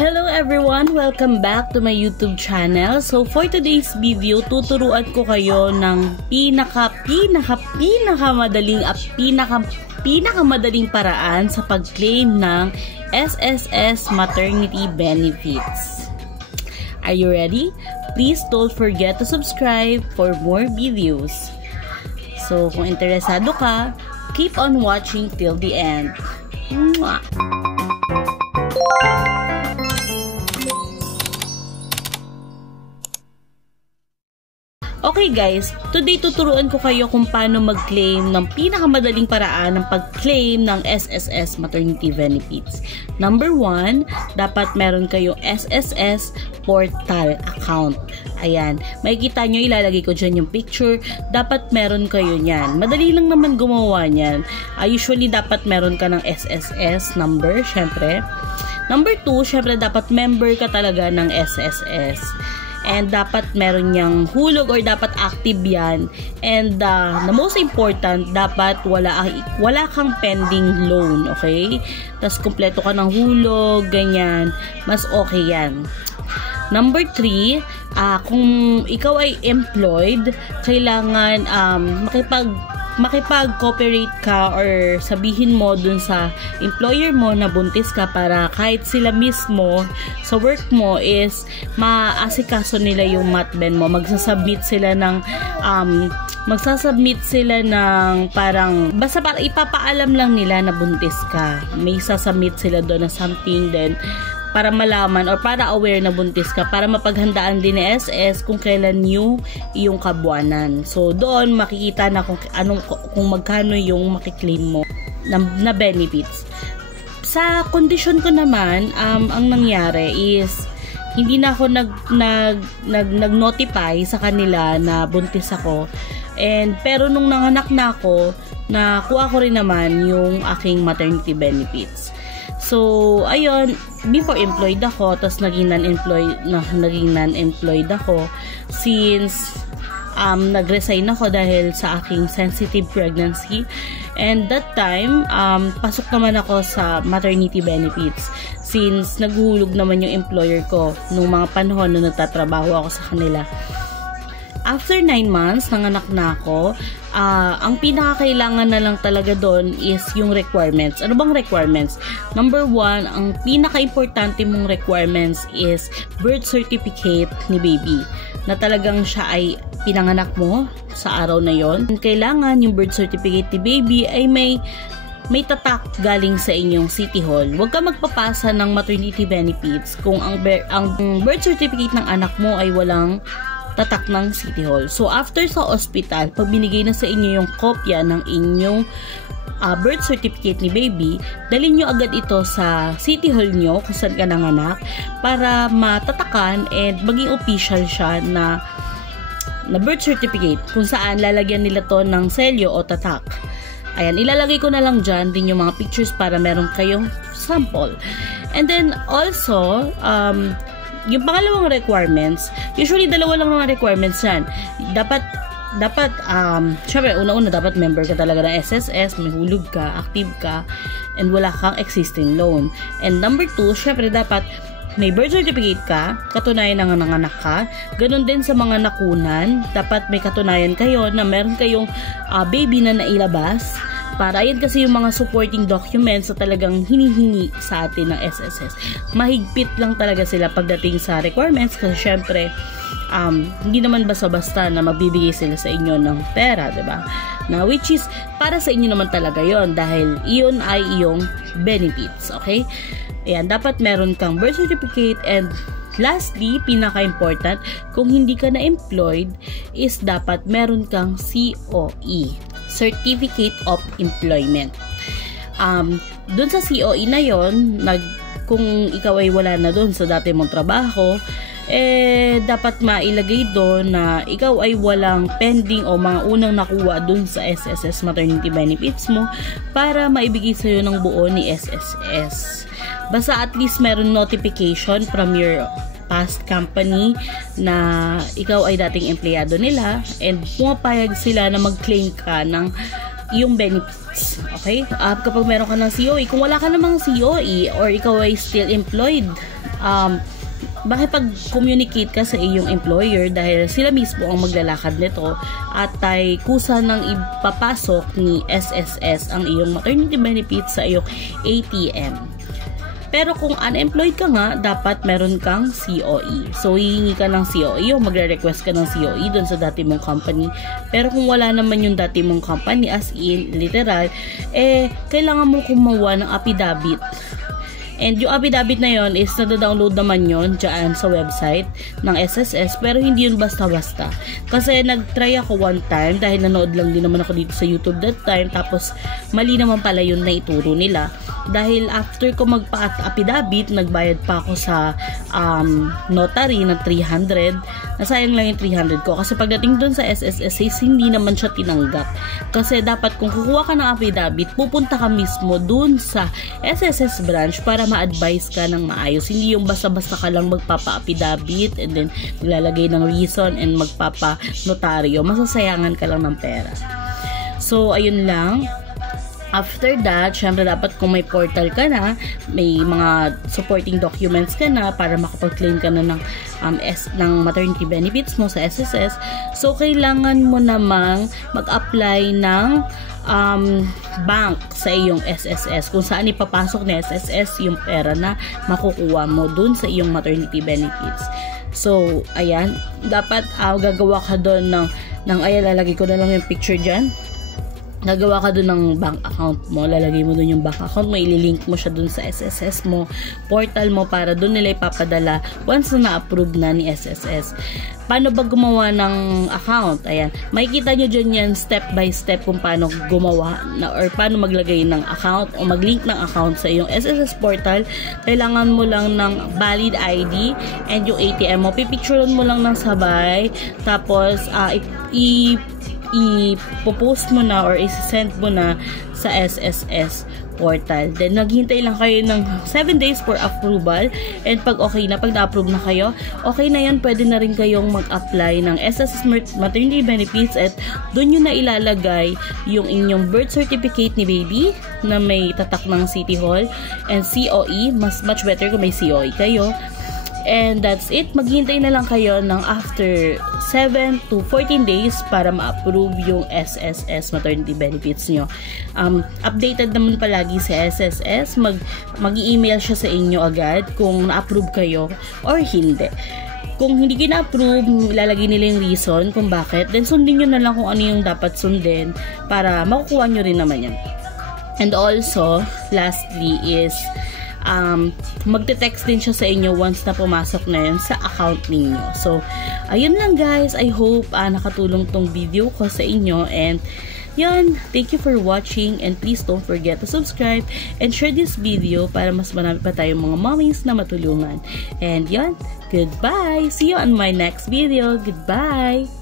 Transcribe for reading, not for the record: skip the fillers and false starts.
Hello everyone! Welcome back to my YouTube channel. So for today's video, tuturuan ko kayo ng pinakamadaling paraan sa pag-claim ng SSS maternity benefits. Are you ready? Please don't forget to subscribe for more videos. So kung interesado ka, keep on watching till the end. Mwah! Okay guys, today tuturuan ko kayo kung paano mag-claim ng pinakamadaling paraan ng pag-claim ng SSS maternity benefits. Number 1, dapat meron kayong SSS portal account. Ayan, makikita nyo, ilalagay ko dyan yung picture. Dapat meron kayo nyan. Madali lang naman gumawa nyan. Usually dapat meron ka ng SSS number, syempre. Number 2, syempre dapat member ka talaga ng SSS. And dapat meron niyang hulog or dapat active yan. And the most important, dapat wala kang pending loan, okay? Tapos kompleto ka ng hulog, ganyan. Mas okay yan. Number 3, kung ikaw ay employed, kailangan makipag-cooperate ka or sabihin mo dun sa employer mo na buntis ka para kahit sila mismo sa work mo is maasikaso nila yung matben mo. Magsasubmit sila ng parang basta para ipapaalam lang nila na buntis ka. May sasubmit sila doon na something then para malaman or para aware na buntis ka, para mapaghandaan din ni SS kung kailan yung kabuanan. So doon makikita na kung magkano yung makiklaim mo na benefits. Sa condition ko naman, ang nangyari is hindi na ako nag-notify sa kanila na buntis ako. Pero nung nanganak na ako, nakuha ko rin naman yung aking maternity benefits. So, ayun, before employed ako, tapos naging non-employed ako since nag-resign ako dahil sa aking sensitive pregnancy. And that time, pasok naman ako sa maternity benefits since naghuhulog naman yung employer ko nung mga panahon na nagtatrabaho ako sa kanila. After 9 months, nanganak na ako. Ang pinakakailangan na lang talaga doon is yung requirements. Ano bang requirements? Number 1, ang pinaka-importante mong requirements is birth certificate ni baby. Na talagang siya ay pinanganak mo sa araw na yon. Kailangan yung birth certificate ni baby ay may tatak galing sa inyong City Hall. Huwag ka magpapasa ng maternity benefits kung ang birth certificate ng anak mo ay walang tatak ng City Hall. So, after sa hospital, pag binigay na sa inyo yung kopya ng inyong birth certificate ni baby, dalhin nyo agad ito sa City Hall nyo kung saan ka nanganak para matatakan and maging official siya na birth certificate kung saan lalagyan nila to ng selyo o tatak. Ayan, ilalagay ko na lang dyan din yung mga pictures para meron kayong sample. And then, also, yung pangalawang requirements, usually dalawa lang mga requirements yan. Dapat, syempre, una-una, dapat member ka talaga ng SSS, may hulog ka, active ka, and wala kang existing loan. And number 2, syempre, dapat may birth certificate ka, katunayan na nanganak ka. Ganun din sa mga nakunan, dapat may katunayan kayo na meron kayong baby na nailabas. Para yan kasi yung mga supporting documents na talagang hinihingi sa atin ng SSS. Mahigpit lang talaga sila pagdating sa requirements kasi syempre hindi naman basta-basta na mabibigay sila sa inyo ng pera, diba? Na which is para sa inyo naman talaga yon dahil iyon ay iyong benefits, okay? Ayan, dapat meron kang birth certificate and lastly, pinaka-important, kung hindi ka na-employed is dapat meron kang COE. Certificate of Employment. Doon sa COE na yon, kung ikaw ay wala na doon sa dati mong trabaho, dapat mailagay doon na ikaw ay walang pending o mga unang nakuha doon sa SSS maternity benefits mo para maibigay sa'yo ng buo ni SSS. Basta at least meron notification from your past company na ikaw ay dating empleyado nila and pumapayag sila na mag-claim ka ng yung benefits. Okay? Kapag meron ka ng COE, kung wala ka namang COE or ikaw ay still employed, makipag-communicate ka sa iyong employer dahil sila mismo ang maglalakad nito at ay kusa ng ipapasok ni SSS ang iyong maternity benefits sa iyong ATM. Pero kung unemployed ka nga, dapat meron kang COE. So, hihingi ka ng COE o magre-request ka ng COE dun sa dati mong company. Pero kung wala naman yung dati mong company, as in, literal, kailangan mong kumuha ng affidavit. And yung affidavit na yon is nada-download naman yon dyan sa website ng SSS, pero hindi yun basta-basta. Kasi nag-try ako one time dahil nanood lang din naman ako dito sa YouTube that time, tapos mali naman pala yun na ituro nila. Dahil after ko magpa-affidavit, nagbayad pa ako sa notary ng 300. Nasayang lang yung 300 ko. Kasi pagdating dun sa SSS, hindi naman siya tinanggap. Kasi dapat kung kukuha ka ng affidavit, pupunta ka mismo dun sa SSS branch para ma-advise ka ng maayos. Hindi yung basta-basta ka lang magpapa-affidavit and then maglalagay ng reason and magpapa-notaryo. Masasayangan ka lang ng pera. So, ayun lang. After that, syempre dapat kung may portal ka na, may mga supporting documents ka na para makapag-claim ka na ng maternity benefits mo sa SSS. So, kailangan mo namang mag-apply ng bank sa iyong SSS kung saan ipapasok ni SSS yung pera na makukuha mo dun sa iyong maternity benefits. So, ayan, dapat gagawa ka dun ayan, lalagay ko na lang yung picture dyan. Gagawa ka dun ng bank account mo, lalagay mo dun yung bank account mo, ililink mo siya dun sa SSS mo, portal mo, para dun nila ipapadala once na na-approve na ni SSS. Paano ba gumawa ng account? Ayan, makikita nyo dyan yan step by step kung paano gumawa or paano maglagay ng account o maglink ng account sa iyong SSS portal. Kailangan mo lang ng valid ID and yung ATM mo, pipicturean mo lang ng sabay, tapos i-post mo na or i-send mo na sa SSS portal. Then, naghihintay lang kayo ng 7 days for approval. And pag okay na, pag na-approve na kayo, okay na yan, pwede na rin kayong mag-apply ng SSS maternity benefits at doon nyo na ilalagay yung inyong birth certificate ni baby na may tatak ng City Hall and COE. Much better kung may COE kayo. And that's it. Maghihintay na lang kayo ng after 7 to 14 days para ma-approve yung SSS maternity benefits nyo. Updated naman palagi si SSS. Mag-i-email siya sa inyo agad kung na-approve kayo or hindi. Kung hindi kina-approve, ilalagay nila yung reason kung bakit. Then sundin nyo na lang kung ano yung dapat sundin para makukuha nyo rin naman yan. And also, lastly is magte-text din siya sa inyo once na pumasok na yun sa account ninyo. So, ayun lang guys. I hope nakatulong tong video ko sa inyo. And yun, thank you for watching and please don't forget to subscribe and share this video para mas marami pa tayong mga mommies na matulungan. And yun, goodbye! See you on my next video. Goodbye!